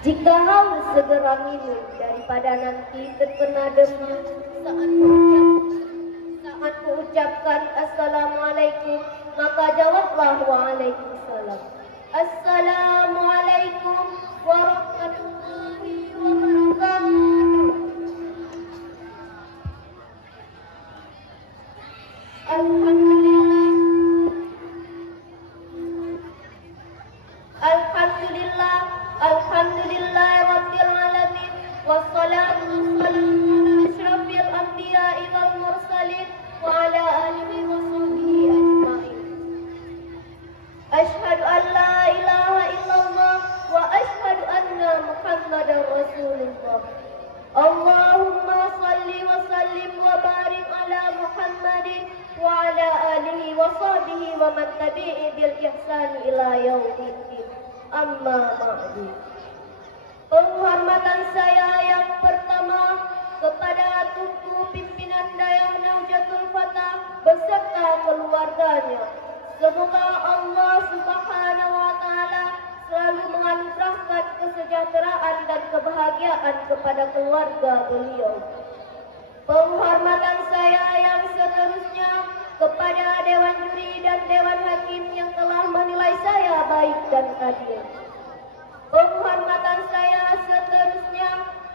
Jika haus segera minum daripada nanti terkena demam saat mengucapkan Assalamualaikum, maka jawablah Waalaikumsalam. Assalamualaikum warahmatullahi wabarakatuh. Alhamdulillah rabbil alamin, wassalatu wassalamu ala asyrafil anbiya'i wal mursalin wa ala alihi wa sahbihi ajma'in. Asyhadu an la ilaha illallah wa asyhadu anna Muhammadar Rasulullah. Allahumma salli wa sallim wa barik ala Muhammadin wa ala alihi wa sahbihi wa man tabi'i bil ihsan ila yaumiddin. Amma ba'du. Penghormatan saya yang pertama kepada Tunku Pimpinan Dayah Nahdlatul Fatah beserta keluarganya. Semoga Allah Subhanahu wa taala selalu menganugerahkan kesejahteraan dan kebahagiaan kepada keluarga beliau. Penghormatan saya yang seterusnya kepada Dewan Juri dan Dewan Hakim yang telah menilai saya baik dan adil. Penghormatan saya seterusnya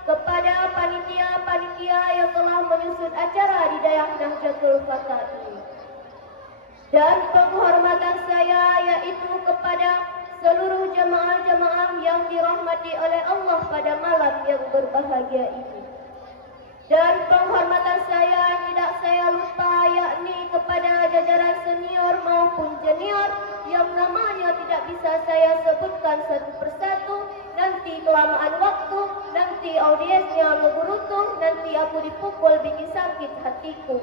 kepada panitia-panitia yang telah menyusun acara di Dayah Nahdlatul Fatah ini. Dan penghormatan saya yaitu kepada seluruh jemaah-jemaah yang dirahmati oleh Allah pada malam yang berbahagia ini. Dan penghormatan saya tidak saya lupa yakni kepada jajaran senior maupun junior yang namanya tidak bisa saya sebutkan satu persatu. Nanti kelamaan waktu, nanti audiensnya ngeburutung, nanti aku dipukul bikin sakit hatiku.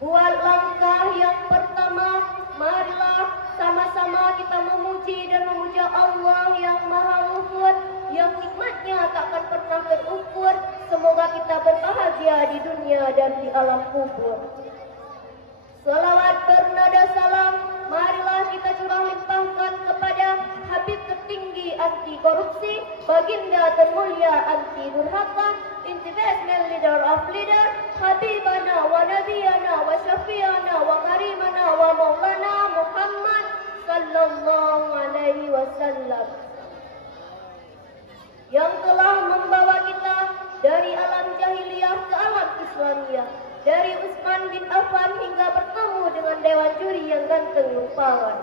Buat langkah yang pertama, marilah sama-sama kita memuji dan memuja Allah yang Maha Luhur, yang nikmatnya tak akan pernah terukur. Semoga kita berbahagia di dunia dan di alam kubur. Selawat bernada salam, marilah kita curah limpahkan kepada Habib tertinggi anti korupsi, baginda termulia anti durhaka, international leader of leader, Habibana wa Nabiyana wa Syafi'ana wa Karimana wa Maulana Muhammad sallallahu alaihi wasallam, yang telah membawa kita dari alam jahiliyah ke alam Islamiyah, dari Utsman bin Affan hingga bertemu dengan Dewan Juri yang ganteng rupawan.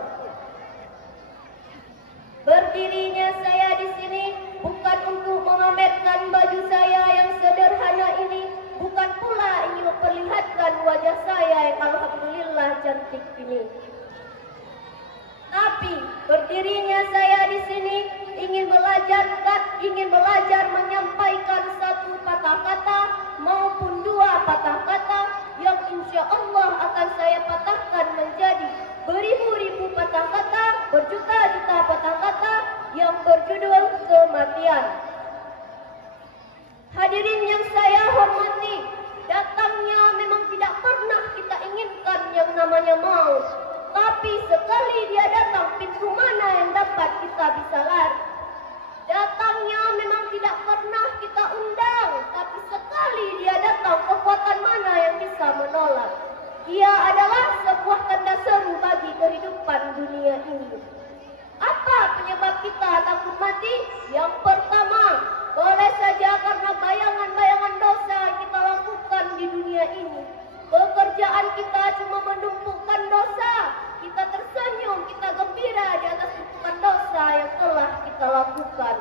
Berdirinya saya di sini bukan untuk memamerkan baju saya yang sederhana ini, bukan pula ingin memperlihatkan wajah saya yang alhamdulillah cantik ini. Tapi berdirinya saya di sini ingin belajar menyampaikan satu patah kata maupun dua patah kata yang insya Allah akan saya patahkan menjadi beribu-ribu patah kata, berjuta-juta patah kata yang berjudul kematian. Hadirin yang saya hormati, datangnya memang tidak pernah kita inginkan yang namanya maut. Tapi sekali dia datang, pintu mana yang dapat kita bisa lari? Datangnya memang tidak pernah kita undang, tapi sekali dia datang, kekuatan mana yang bisa menolak? Ia adalah sebuah tanda seru bagi kehidupan dunia ini. Apa penyebab kita takut mati? Yang pertama, boleh saja karena bayangan-bayangan dosa yang kita lakukan di dunia ini. Pekerjaan kita cuma menumpukan dosa. Kita tersenyum, kita gembira di atas tumpukan dosa yang telah kita lakukan.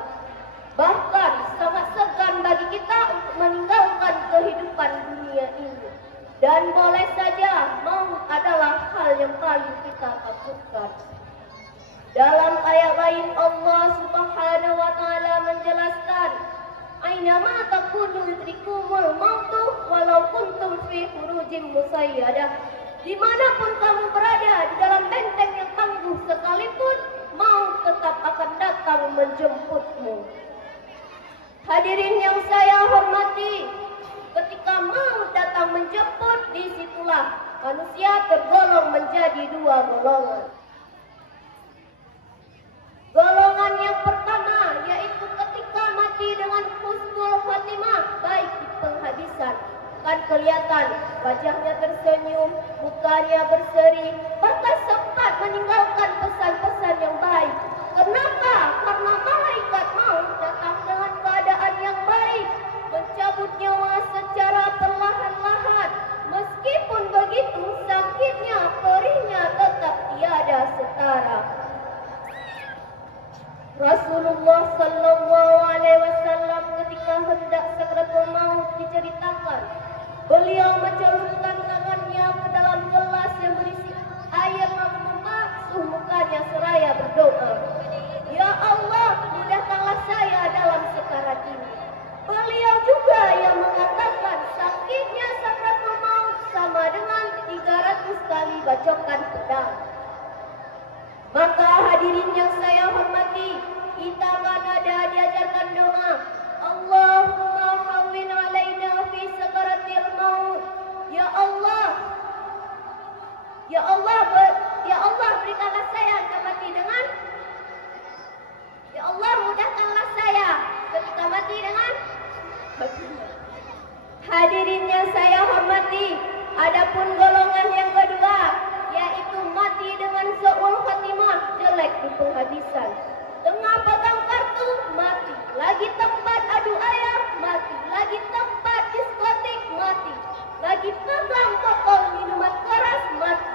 Bahkan sangat segan bagi kita untuk meninggalkan kehidupan dunia ini. Dan boleh saja maut adalah hal yang paling kita takutkan. Dalam ayat lain Allah Subhanahu wa taala menjelaskan, "Ainama takunu yudrikumul mautu walau kuntum fi burujin musayyadah." Dimanapun kamu berada di dalam benteng yang tangguh sekalipun, maut tetap akan datang menjemputmu. Hadirin yang saya hormati, ketika maut datang menjemput, disitulah manusia tergolong menjadi dua golongan. Golongan yang wajahnya tersenyum, mukanya berseri, bahkan sempat meninggalkan pesan-pesan yang baik. Kenapa? Karena malaikat maut datang dengan keadaan yang baik, mencabut nyawa secara perlahan-lahan. Meskipun begitu, sakitnya, perihnya tetap tiada setara. Rasulullah Sallallahu Alaihi Wasallam ketika hendak sakratul maut diceritakan, beliau mencelupkan tangannya ke dalam gelas yang berisi air lalu membasuh mukanya seraya berdoa, "Ya Allah, mudahkanlah saya dalam sekarat ini." Beliau juga yang mengatakan sakitnya sakratul maut sama dengan 300 kali bacokan pedang. Maka hadirin yang saya hormati, kita akan ada diajarkan doa, Allahumma hawwin alaina fi sakaratil maut. Ya Allah, Ya Allah, Ya Allah, berikanlah saya mati dengan, Ya Allah, mudahkanlah saya ketika mati dengan. Hadirin yang saya hormati, adapun golongan yang kedua, yaitu mati dengan su'ul khatimah, jelek di penghabisan. Tengah pegang kartu, mati. Lagi tempat adu ayam, mati. Lagi tempat diskotik, mati. Lagi pegang botol minuman keras, mati.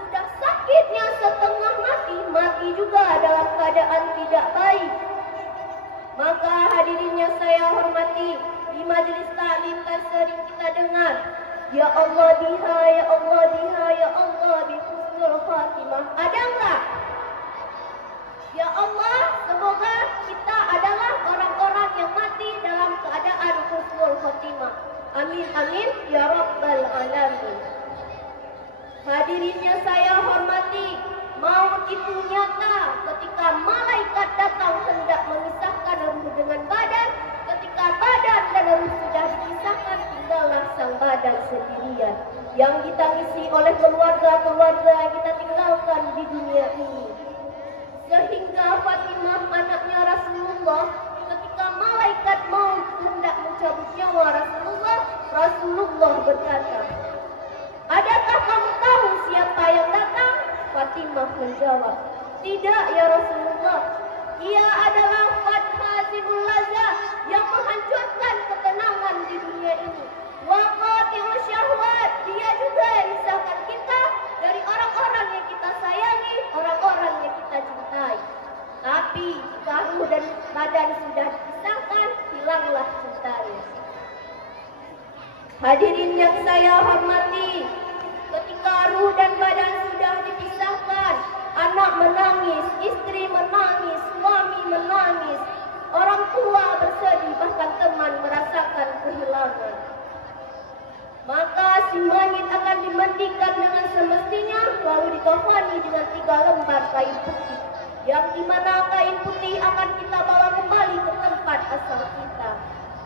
Sudah sakitnya setengah mati, mati juga dalam keadaan tidak baik. Maka hadirin yang saya hormati, di majelis taklim kan sering kita dengar, Ya Allah biha, Ya Allah biha, Ya Allah bi husnul khatimah. Ada enggak? Ya Allah, semoga kita adalah orang-orang yang mati dalam keadaan husnul khatimah. Amin amin ya rabbal alamin. Hadirin yang saya hormati, maut itu nyata ketika malaikat datang hendak memisahkan ruh dengan badan. Ketika badan dan ruh sudah dipisahkan, tinggallah sang badan sendirian yang ditangisi oleh keluarga-keluarga yang kita tinggalkan di dunia ini. Sehingga Fatimah anaknya Rasulullah, ketika malaikat maut hendak mencabut nyawa Rasulullah, Rasulullah berkata, "Adakah kamu tahu siapa yang datang?" Fatimah menjawab, "Tidak ya Rasulullah, ia adalah Fathazibul Lazah yang menghancurkan ketenangan di dunia ini. Waqati'u syahwat, dia juga yang memisahkan kita dari orang-orang yang kita sayangi, orang-orang yang kita cintai. Tapi jika ruh dan badan sudah dipisahkan, hilanglah cintanya." Hadirin yang saya hormati, ketika ruh dan badan sudah dipisahkan, anak menangis, istri menangis, suami menangis, orang tua bersedih, bahkan teman merasakan kehilangan. Maka si mayit akan dimandikan dengan semestinya, lalu dikafani dengan 3 lembar kain putih, yang dimana kain putih akan kita bawa kembali ke tempat asal kita.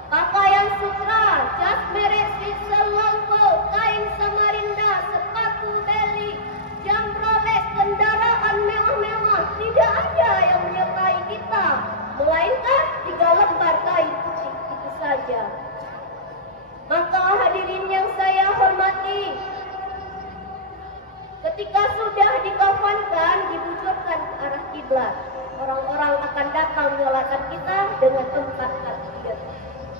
Pakaian sutra, jas merek Switzerland, kain Samarinda, sepatu Beli, jam Rolex, kendaraan mewah-mewah, tidak ada yang menyertai kita, melainkan 3 lembar kain putih itu saja. Maka hadirin yang saya hormati, ketika sudah dikafankan, dibujurkan ke arah kiblat, orang-orang akan datang menyalakan kita dengan tempat takbir.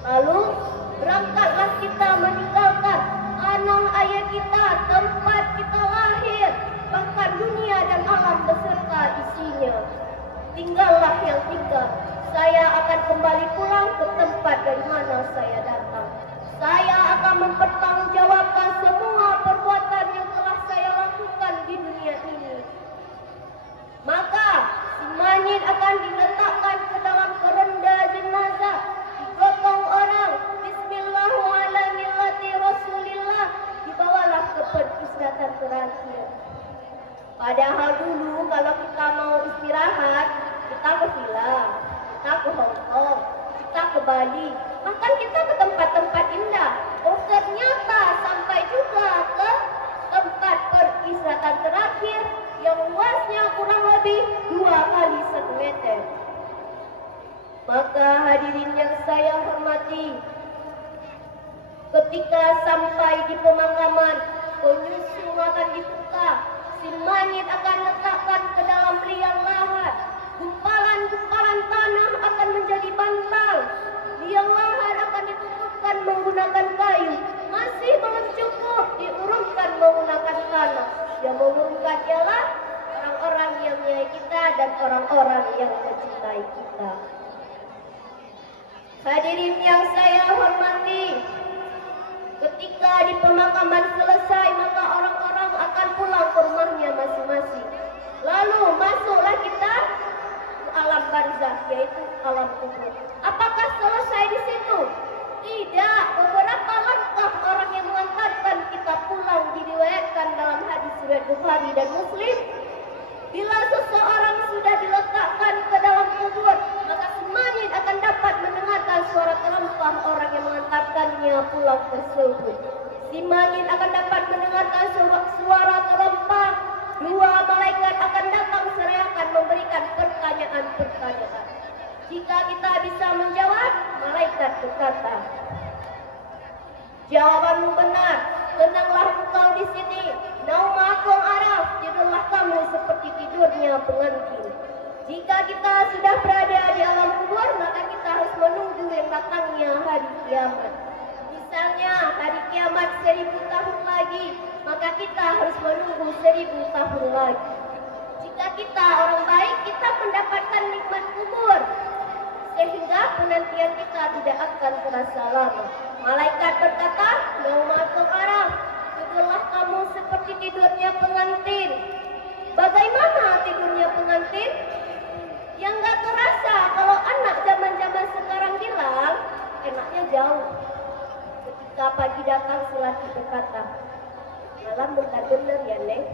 Lalu berangkatlah kita meninggalkan tanah ayah kita, tempat kita lahir, bahkan dunia dan alam beserta isinya. Tinggallah yang tinggal. Saya akan kembali pulang ke tempat dari mana saya datang. Saya akan mempertanggungjawabkan semua perbuatan yang telah saya lakukan di dunia ini. Maka si mayit akan diletakkan ke dalam kerenda jenazah, digotong orang, Bismillahirrahmanirrahim, Rasulillah, dibawalah ke peristirahatan terakhir. Padahal dulu kalau kita mau istirahat, kita ke film, kita ke Hongkong, kita ke Bali, bahkan kita ke tempat-tempat indah. Oh ternyata sampai juga ke tempat peristirahatan terakhir yang luasnya kurang lebih 2 kali 1 meter. Maka hadirin yang saya hormati, Ketika sampai di pemakaman, penyusul akan dibuka, si mayit akan letakkan ke dalam liang lahat. Gumpalan-gumpalan tanah akan menjadi bantal. Liang lahat akan ditutupkan menggunakan kayu. Masih belum cukup, diurungkan menggunakan tanah. Yang mengurungkan ialah orang-orang yang menyayangi kita dan orang-orang yang mencintai kita. Hadirin yang saya hormati, ketika di pemakaman selesai, maka orang-orang akan pulang ke rumahnya masing-masing. Lalu masuklah kita ke alam barzakh, yaitu alam kubur. Apakah selesai di situ? Tidak. Beberapa langkah orang yang mengantarkan kita pulang diriwayatkan dalam hadis riwayat Bukhari dan Muslim. Bila seseorang sudah diletakkan ke dalam kubur, maka si mayit akan dapat mendengarkan suara terempah orang yang mengantarkannya pulang tersebut. Si mayit akan dapat mendengarkan suara terempah. Dua malaikat akan datang seraikan memberikan pertanyaan-pertanyaan. Jika kita bisa menjawab, malaikat berkata, "Jawabanmu benar. Tenanglah engkau di sini. Naumakum araf, tidurlah kamu seperti tidurnya pengantin." Jika kita sudah berada di alam kubur, maka kita harus menunggu yang datangnya hari kiamat. Misalnya hari kiamat 1000 tahun lagi, maka kita harus menunggu 1000 tahun lagi. Jika kita orang baik, kita mendapatkan nikmat kubur, sehingga penantian kita tidak akan terasa lama. Malaikat berkata, "Naumakum araf, tidurlah kamu seperti tidurnya pengantin." Bagaimana tidurnya pengantin? Yang gak terasa. Kalau anak zaman-zaman sekarang bilang, enaknya jauh. Ketika pagi datang, si laki berkata, "Malam bentar benar ya, Neng."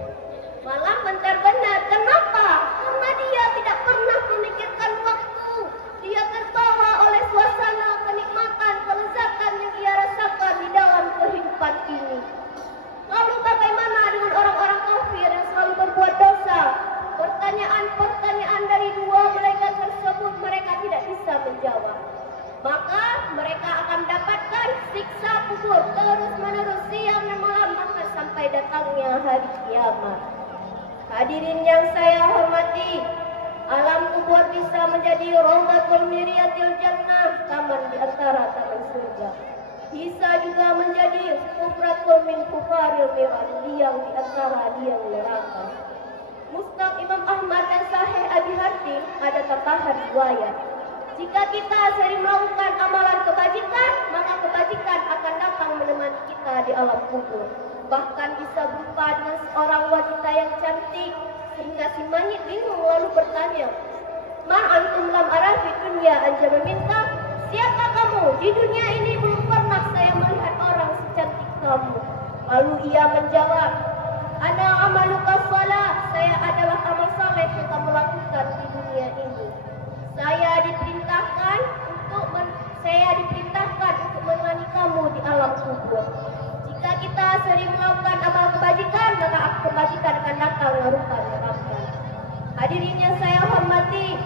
Malam bentar benar. Kenapa? Karena dia tidak pernah memikirkan waktu. Dia terbawa oleh suasana kenikmatan, kelezatan yang dia rasakan di dalam kehidupan ini. Lalu bagaimana dengan orang-orang kafir yang selalu berbuat dosa? Pertanyaan-pertanyaan dari dua malaikat tersebut mereka tidak bisa menjawab. Maka mereka akan dapatkan siksa kubur terus-menerus siang dan malam bahkan sampai datangnya hari kiamat. Hadirin yang saya hormati, alam kubur bisa menjadi rawdatul miriyatil jannah, taman di antara taman surga. Bisa juga menjadi kufratul min kufaril miran, liang di antara liang neraka. Musnad Imam Ahmad dan Sahih Abi Hatim ada tambahan riwayat. Jika kita sering melakukan amalan kebajikan, maka kebajikan akan datang menemani kita di alam kubur. Bahkan bisa berupa dengan seorang wanita yang cantik, sehingga si mayit bingung lalu bertanya, "Ma'antum lam ara fi dunya anjama minka?" Siapa kamu? Di dunia ini belum pernah saya melihat orang secantik kamu. Lalu ia menjawab, "Ana amaluka shalah." Saya adalah amal saleh yang kamu lakukan di dunia ini. Saya diperintahkan untuk menemani kamu di alam kubur. Jika kita sering melakukan amal kebajikan, maka kebajikan akan datang rupa neraka. Hadirin yang saya hormati,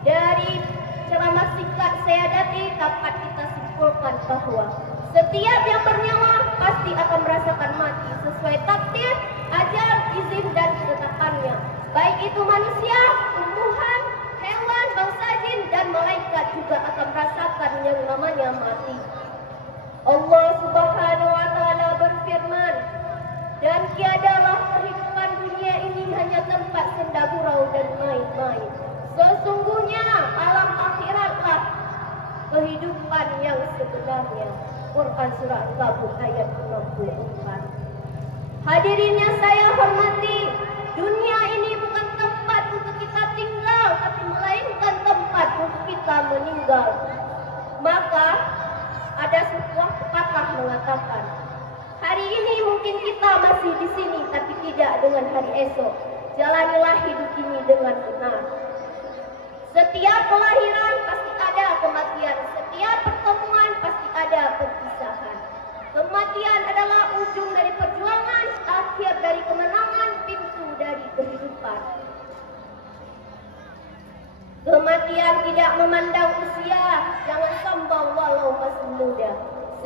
dari ceramah singkat saya tadi dapat kita simpulkan bahwa setiap yang bernyawa pasti akan merasakan mati sesuai takdir, ajal, izin dan ketetapannya. Baik itu manusia, tumbuhan, hewan, bangsa jin dan malaikat juga akan merasakan yang namanya mati. Allah Subhanahu wa taala berfirman, "Dan tiadalah kehidupan dunia ini hanya tempat senda gurau dan main-main. Sesungguhnya alam akhiratlah kehidupan yang sebenarnya." Quran surah Al-Kabut ayat 64. Hadirin yang saya hormati, dunia ini bukan tempat untuk kita tinggal, tapi melainkan tempat untuk kita meninggal. Maka ada sebuah pepatah mengatakan, hari ini mungkin kita masih di sini, tapi tidak dengan hari esok. Jalanilah hidup ini dengan benar. Setiap kelahiran pasti ada kematian, setiap pertemuan pasti ada perpisahan. Kematian adalah ujung dari perjuangan, akhir dari kemenangan, pintu dari kehidupan. Kematian tidak memandang usia, jangan sombong walau masih muda.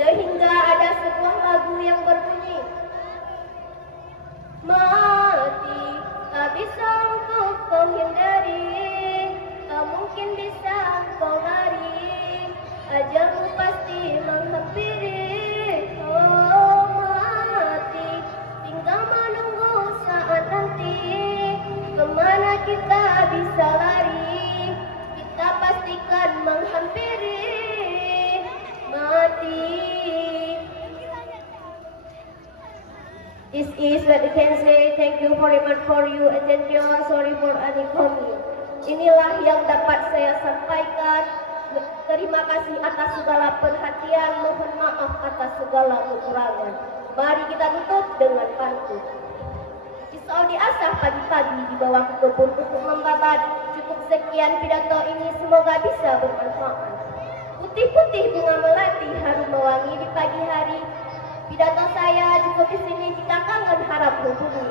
Sehingga ada sebuah lagu yang berbunyi, mati tak bisa untuk kau hindari, tak mungkin bisa kau lari, ajalmu pasti menghampiri. Oh mati, tinggal menunggu saat nanti, kemana kita bisa lari, kita pastikan menghampiri. Mati. This is what I can say. Thank you very much for your attention. Sorry for any comment. Inilah yang dapat saya sampaikan. Terima kasih atas segala perhatian. Mohon maaf atas segala kekurangan. Mari kita tutup dengan pantun. Pisau diasah pagi-pagi di bawah kebun untuk membabat. Cukup sekian pidato ini, semoga bisa bermanfaat. Putih-putih bunga melati harum mewangi di pagi hari. Pidato saya cukup di sini, jika kangen harap hubungi.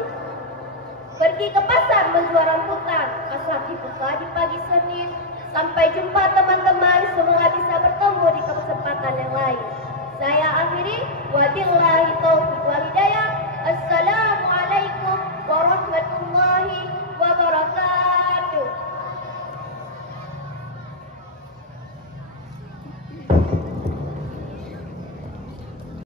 Pergi ke pasar menjual rambutan, pasar dibuka di pagi Senin. Sampai jumpa teman-teman, semoga bisa bertemu.